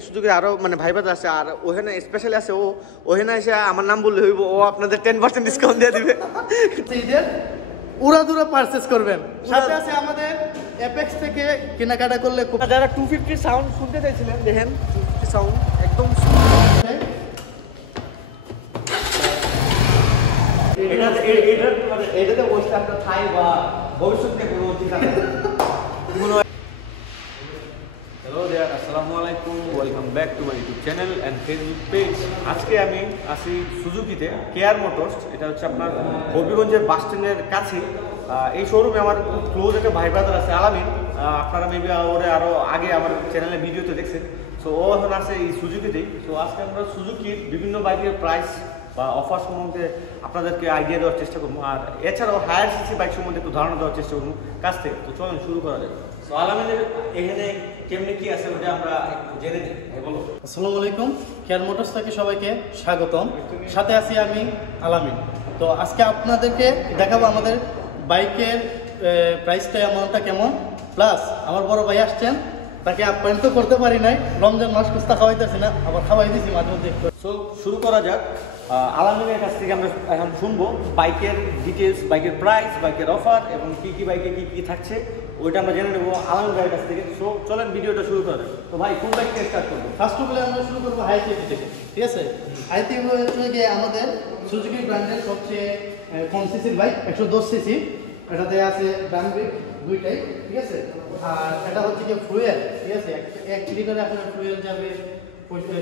সুযোগে আরো মানে ভাইবাদ আছে আর ওখানে স্পেশালি আছে ওখানে এসে আমার নাম বললে হইব ও আপনাদের 10% ডিসকাউন্ট দিয়ে দিবে ঈদের উড়াধুরা পারচেজ করবেন। সাথে আছে আমাদের অ্যাপেক্স থেকে কেনাকাটা করলে খুব যারা 250 সাউন্ড শুনতে চাইছিলেন দেখেন 250 সাউন্ড একদম এটাতে বসলে আপনার থাই বা ভবিষ্যতে কোনো ঠিকানা হ্যালো দেয়ার আসসালামু আলাইকুম welcome back to my YouTube channel and Facebook page. আজকে আমি আসি সুজুকিতে কেয়ার মোটরস, এটা হচ্ছে আপনার হবিগঞ্জের বাস স্ট্যান্ডের কাছে। এই শোরুমে আমার খুব ক্লোজ একটা ভাই ব্রাদার আছে আলামিন, আপনারা মেবি ওরে আরও আগে আমার চ্যানেলে ভিডিওতে দেখছেন। সো ও এখন আছে এই সুজুকিতেই। তো আজকে আমরা সুজুকির বিভিন্ন বাইকের প্রাইস বা অফার সম্বন্ধে আপনাদেরকে আইডিয়া দেওয়ার চেষ্টা করবো, আর এছাড়াও হায়ার সিসি বাইক সম্বন্ধে একটু ধারণা দেওয়ার চেষ্টা করবো কাছ থেকে। তো চলুন শুরু করা যায়। তো আলামিনের এখানে কেমনি কি আছে ওটা আমরা একটু জেনে নিই। বলো। আসসালামু আলাইকুম, কেয়ার মোটরস থেকে সবাইকে স্বাগতম। সাথে আছি আমি আলামিন। তো আজকে আপনাদেরকে দেখাবো আমাদের বাইকের প্রাইসটা অ্যামাউন্টটা কেমন, প্লাস আমার বড় ভাই আসছেন, তাকে আপ্যায়ন তো করতে পারি নাই, রমজান মাস কুস্তা খাওয়াইতেছি না, আবার খাওয়াই দিয়েছি মাঝে মধ্যে। সো শুরু করা যাক। আলামিনের কাছ থেকে আমরা এখন শুনবো বাইকের ডিটেলস, বাইকের প্রাইস, বাইকের অফার এবং কি বাইকে কি থাকছে ওইটা আমরা জেনে নেবো আলামিন ভাইয়ের কাছ থেকে। সো চলেন ভিডিওটা শুরু করা যাক। তো ভাই কোন বাইক থেকে স্টার্ট করবো? ফার্স্ট অফ অল আমরা শুরু করবো হাইটিভি থেকে, ঠিক আছে? হাইটিভি হচ্ছে গিয়ে আমাদের সুজুকি ব্র্যান্ডের সবচেয়ে কম সিসির বাইক, 110 সিসি। এটাতে আছে ড্রাম ব্রেক দুইটাই, ঠিক আছে? আর এটা হচ্ছে কি ফুয়েল, ঠিক আছে? 1 লিটারে আপনার ফুয়েল যাবে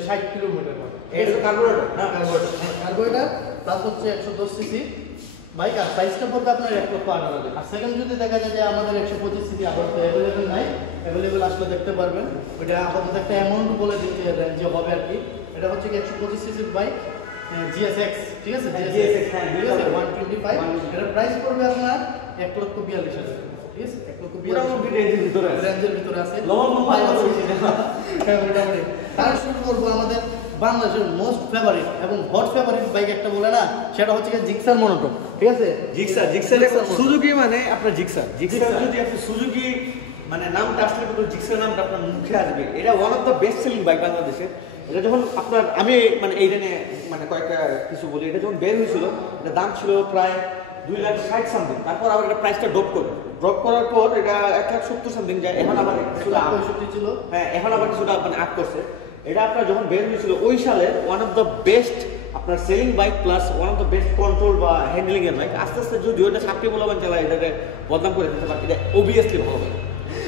60 কিলোমিটার। এটা কার্বোরেটর না? কার্বোরেটর প্লাস হচ্ছে 110 সিসি বাইক। আর প্রাইসটা পড়বে আপনার 1,08,000। আর সেকেন্ড যদি দেখা যায় যে আমাদের 125 সিসি আপাতত অ্যাভেলেবেল নাই, অ্যাভেলেবেল আসলে দেখতে পারবেন। ওইটা আপাতত একটা অ্যামাউন্ট বলে দিতে রেঞ্জে হবে আর কি। এটা হচ্ছে কি 125 সিসির বাইক, GSX, ঠিক আছে? GSX 125। এটার প্রাইস পড়বে আপনার 1,42,000, ঠিক আছে? 1,42,000 রেঞ্জের ভিতরে আছে। তার শুরু করবো আমাদের বাংলাদেশের মোস্ট ফেভারিট এবং হট ফেভারিট বাইক একটা বলে না, সেটা হচ্ছে জিক্সার মনোটন, ঠিক আছে? জিক্সার সুজুকি মানে আপনার জিক্সার যদি আপনি সুজুকি মানে নামটা আসলে কিন্তু জিক্সার নামটা আপনার মুখে আসবে। এটা one of the best selling bike বাংলাদেশে। এটা যখন আপনার আমি মানে এইটা নিয়ে মানে কয়েকটা কিছু বলি, এটা যখন বের হয়েছিল এটা দাম ছিল প্রায় 2,60,000 সামথিং। তারপর আবার এটা প্রাইসটা ড্রপ করার পর এটা 1,70,000 সামথিং যায়। এখন আবার কিছুটা 65 ছিল, হ্যাঁ এখন আবার কিছুটা মানে আপ করছে। এটা আপনার যখন বের হয়েছিল ওই সালে ওয়ান অফ দ্য বেস্ট আপনার selling bike plus one of the best control বা হ্যান্ডলিং এর বাইক। আস্তে আস্তে যদি ওটা সাপটি বলবেন চালায় এটাকে বদনাম করে দিতে পারে, এটা অবভিয়াসলি ভালো বাইক।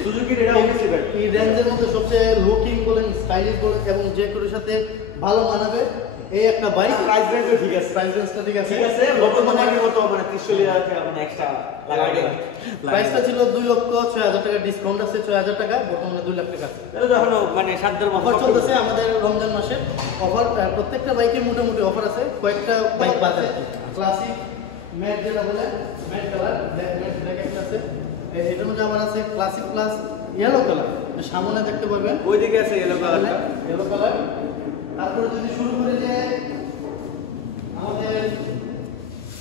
সুজুকির এটা অবভিয়াসলি বাইক এই রেঞ্জের মধ্যে সবচেয়ে লুকিং বলেন, স্টাইলিশ বলেন এবং যে কারোর সাথে ভালো মানাবে এই একটা বাইক। প্রাইস রেঞ্জও ঠিক আছে, প্রাইস রেঞ্জটা ঠিক আছে, বর্তমানে মতো মানে 30-40,000 টাকা মানে এক্সট্রা লাগাই। প্রাইসটা ছিল 2,06,000 টাকা, ডিসকাউন্ট আছে 6,000 টাকা, বর্তমানে 2 লাখ টাকা আছে। এটা তো এখনো মানে সাধ্যের অফার চলতেছে আমাদের রমজান মাসে। অফার প্রত্যেকটা বাইকে মোটামুটি অফার আছে, কয়েকটা বাইক বাদ আছে। ক্লাসিক ম্যাট যেটা বলে ম্যাট কালার, ব্ল্যাক একটা আছে। এটার মধ্যে আবার আছে ক্লাসিক প্লাস ইয়েলো কালার, সামনে দেখতে পাবেন ওইদিকে আছে ইয়েলো কালারটা, ইয়েলো কালার। তারপরে যদি শুরু করে যে আমাদের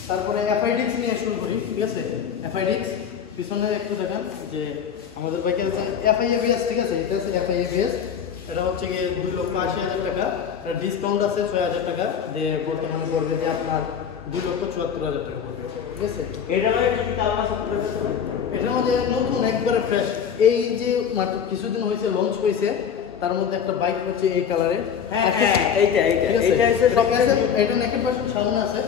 তারপরে FIDX নিয়ে শুরু করি, ঠিক আছে? FIDX পিছনে একটু দেখেন যে আমাদের বাইকে আছে FIABS, ঠিক আছে? এটা আছে FIABS। এটা হচ্ছে গিয়ে 2,80,000 টাকা, এটা ডিসকাউন্ট আছে 6,000 টাকা দিয়ে বর্তমানে পড়বে যে আপনার 2,74,000 টাকা পড়বে, ঠিক আছে? এটা মানে কি কালার আছে? এটার মধ্যে নতুন একবারে ফ্রেশ, এই যে মাত্র কিছুদিন হয়েছে লঞ্চ হয়েছে, তার মধ্যে একটা বাইক হচ্ছে এই কালারে। হ্যাঁ এইটা আছে সব আছে। এটা নেকেড ভার্সন সামনে আছে,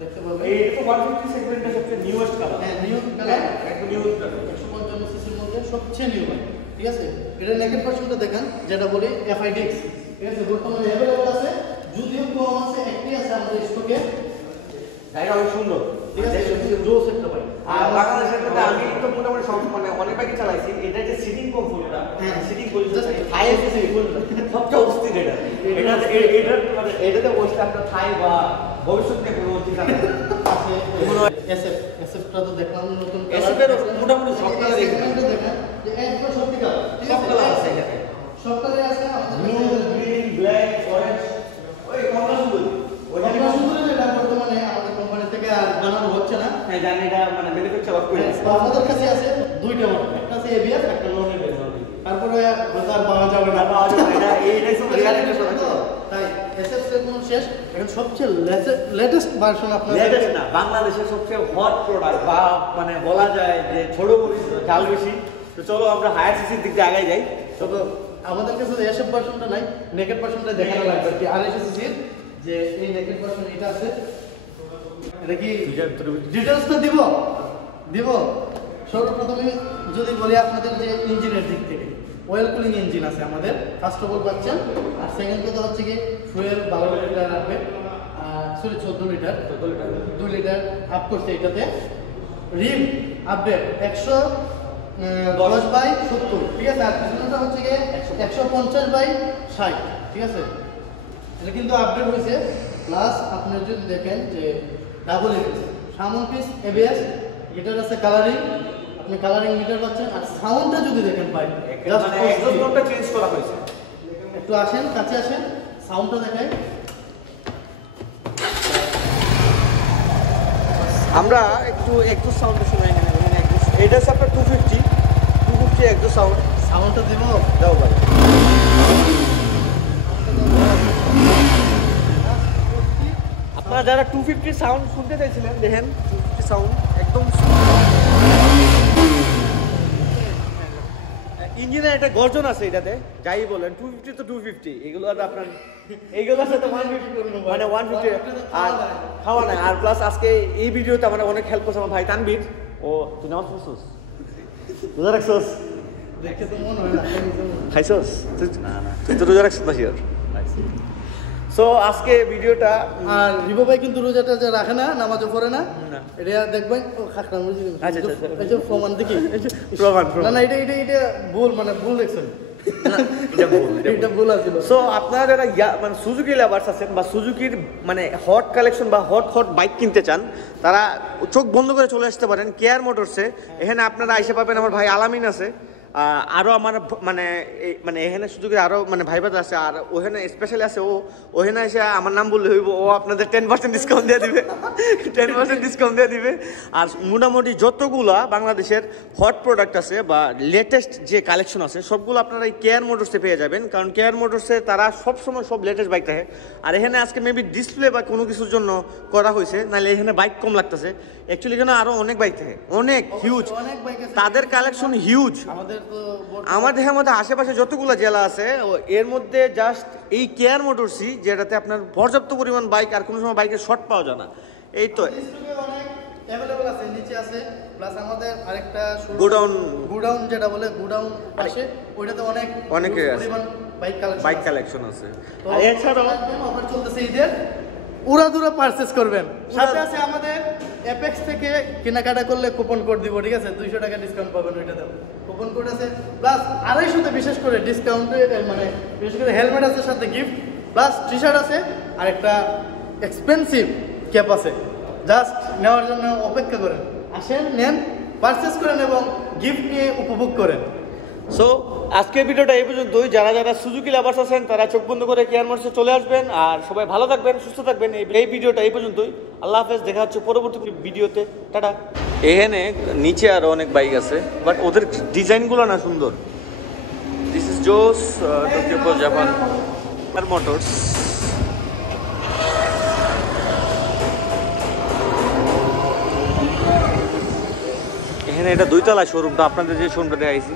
দেখতে পাবেন। এইটা তো 150 সেগমেন্টের সবচেয়ে নিউয়েস্ট কালার। হ্যাঁ নিউ কালার, একদম নিউয়েস্ট কালার, 155 সিসির মধ্যে সবচেয়ে নিউ বাইক, ঠিক আছে? এটা নেকেড ভার্সনটা দেখেন, যেটা বলি FIDX, ঠিক আছে? বর্তমানে अवेलेबल আছে, যদিও কম আছে, একটি আছে আমাদের স্টকে। এটা অনেক সুন্দর, ঠিক আছে? জোস একটা বাইক। আর বাংলাদেশের মধ্যে আমি তো মোটামুটি সব মানে অনেক বাইকই চালাইছি। এটা যে সিটিং কমফোর্টটা, হ্যাঁ সিটিং পজিশন হাইয়েস্ট সিটিং সবচেয়ে অস্থির এটা। এটা মানে এটাতে বসলে আপনার থাই বা ভবিষ্যতে কোনো ঠিকানা আছে। SF টা তো দেখলাম নতুন কালার। SF এর মোটামুটি সব কালার দেখেন যে একদম সত্যি কালার, সব কালার আছে এখানে। সব কালার আছে আমাদের ব্লু, গ্রিন, ব্ল্যাক, অরেঞ্জ, ওই কমলা সুন্দর। ওইটা কমলা সুন্দর যেটা বর্তমানে আমাদের কোম্পানি থেকে আর বানানো হচ্ছে না। হ্যাঁ জানি, এটা মানে ম্যানুফ্যাকচার অফ করে আছে। আমাদের কাছে আছে দুইটা মডেল, একটা আছে ABS, একটা নন ABS। তারপরে হয়তো আর পাওয়া যাবে না, এটা এইটাই তো রিয়ালিটি শো তো তাই এসএফ কোনো শেষ এখন সবচেয়ে লেটেস্ট ভার্সন আপনাদের লেটেস্ট না, বাংলাদেশের সবচেয়ে হট প্রোডাক্ট বা মানে বলা যায় যে ছোট মরিচ ঝাল বেশি। তো চলো আমরা হায়ার সিসির দিক দিয়ে আগাই যাই। তো আমাদের কাছে এসএফ ভার্সনটা নাই, নেকেড ভার্সনটা দেখানো লাগবে কি আর এসএসির যে এই নেকেড ভার্সন এটা আছে। এটা কি ডিটেইলস তো দিব সর্বপ্রথমে যদি বলি আপনাদের যে ইঞ্জিনের দিক থেকে অয়েল কুলিং ইঞ্জিন আছে আমাদের, ফার্স্ট অফ অল পাচ্ছেন। আর সেকেন্ড কথা হচ্ছে কি ফুয়েল 12 লিটার রাখবে, সরি 14 লিটার 2 লিটার আপ করছে এটাতে। রিম আপডেট 110/70, ঠিক আছে। আর পিছনেটা হচ্ছে কি 150/60, ঠিক আছে। এটা কিন্তু আপডেট হয়েছে। প্লাস আপনি যদি দেখেন যে ডাবল এবিএস, সামন পিস এবিএস, এটার আছে কালারিং, আপনি কালারিং মিটার পাচ্ছেন। আর সাউন্ডটা যদি দেখেন ভাই এক্সস্ট মোডটা চেঞ্জ করা হয়েছে। একটু আসেন, কাছে আসেন, সাউন্ডটা দেখাই। আমরা একটু এক্সস্ট সাউন্ডটা শুনাই না, মানে এক্সস্ট এটা হচ্ছে আপনার 250 এক্সস্ট সাউন্ডটা দেব দাও ভাই। আপনারা যারা 250 সাউন্ড শুনতে চাইছিলেন দেখেন 250 সাউন্ড একদম ইঞ্জিনের একটা গর্জন আছে এটাতে, যাই বলেন 250 তো 250, এগুলো আর আপনার এইগুলো আছে তো 150 মানে 150 আর খাওয়া নাই। আর প্লাস আজকে এই ভিডিওতে আমার অনেক হেল্প করছে আমার ভাই তানবীর। ও তুই নামাজ পড়ছস, রোজা রাখছস? দেখতে তো মনে হয় না খাইছস? তুই তো রোজা রাখছস না শিওর? সো আজকে ভিডিওটা আর রিবো ভাই কিন্তু রোজাটা যে রাখে না, নামাজও পড়ে না, এটা দেখবেন ও খাকরাম বুঝি। আচ্ছা এই যে প্রমাণ দেখি, প্রমাণ না না এটা ভুল, মানে ভুল দেখছেন, এটা ভুল আছিল। সো আপনারা যারা মানে সুজুকি লাভার্স আছেন বা সুজুকির মানে হট কালেকশন বা হট বাইক কিনতে চান, তারা চোখ বন্ধ করে চলে আসতে পারেন কেয়ার মোটরসে। এখানে আপনারা এসে পাবেন, আমার ভাই আলামিন আছে, আরও আমার মানে এখানে সুযোগের আরও মানে ভাইবাদ আছে। আর ওখানে স্পেশালি আছে, ওখানে এসে আমার নাম বললে হইব, ও আপনাদের 10% ডিসকাউন্ট দিয়ে দিবে, 10% ডিসকাউন্ট দিয়ে দিবে। আর মোটামুটি যতগুলা বাংলাদেশের হট প্রোডাক্ট আছে বা লেটেস্ট যে কালেকশন আছে সবগুলো আপনারা এই কেয়ার মোটরসে পেয়ে যাবেন, কারণ কেয়ার মোটরসে তারা সবসময় সব লেটেস্ট বাইক রাখে। আর এখানে আজকে মেবি ডিসপ্লে বা কোনো কিছুর জন্য করা হয়েছে, নাহলে এখানে বাইক কম লাগতেছে। অ্যাকচুয়ালি এখানে আরও অনেক বাইক থাকে, অনেক হিউজ, তাদের কালেকশন হিউজ। আমাদের মধ্যে আশেপাশে যতগুলো জেলা আছে এর মধ্যে জাস্ট এই কেয়ার মোটরসই যেটাতে আপনার পর্যাপ্ত পরিমাণ বাইক, আর কোনো সময় বাইকের শর্ট পাওয়া যায় না। এই তো অ্যাভেলেবল আছে, নিচে আছে। প্লাস আমাদের আরেকটা গোডাউন যেটা বলে গোডাউন পাশে, ওইটাতে অনেক পরিমাণ বাইক কালেকশন আছে। আর এছাড়াও অফার চলতেছে ঈদের, উড়াদুরা পারচেজ করবেন। সাথে আছে আমাদের অ্যাপেক্স থেকে কেনাকাটা করলে কুপন কোড দিব, ঠিক আছে, 200 টাকা ডিসকাউন্ট পাবেন ওইটাতে। কুপন কোড আছে, প্লাস 250 বিশেষ করে ডিসকাউন্টে, মানে বিশেষ করে হেলমেট আছে সাথে গিফট, প্লাস টি শার্ট আছে, আর একটা এক্সপেন্সিভ ক্যাপ আছে। জাস্ট নেওয়ার জন্য অপেক্ষা করেন, আসেন, নেন, পারচেজ করেন এবং গিফট নিয়ে উপভোগ করেন। সো আজকের ভিডিওটা এই পর্যন্তই। যারা যারা সুজুকি লাভার্স আছেন তারা চোখ বন্ধ করে কেয়ার মোটরসে চলে আসবেন। আর সবাই ভালো থাকবেন, সুস্থ থাকবেন। এই ভিডিওটা এই পর্যন্তই। আল্লাহ হাফেজ, দেখা হচ্ছে পরবর্তী ভিডিওতে। টাটা। এখানে নিচে আরো অনেক বাইক আছে, বাট ওদের ডিজাইনগুলো না সুন্দর। দিস ইজ জোস টোকিও প্রো জাপান মোটরস। এখানে এটা 2 তলা শোরুমটা, আপনাদের যে শোরুমটা দেখাইছি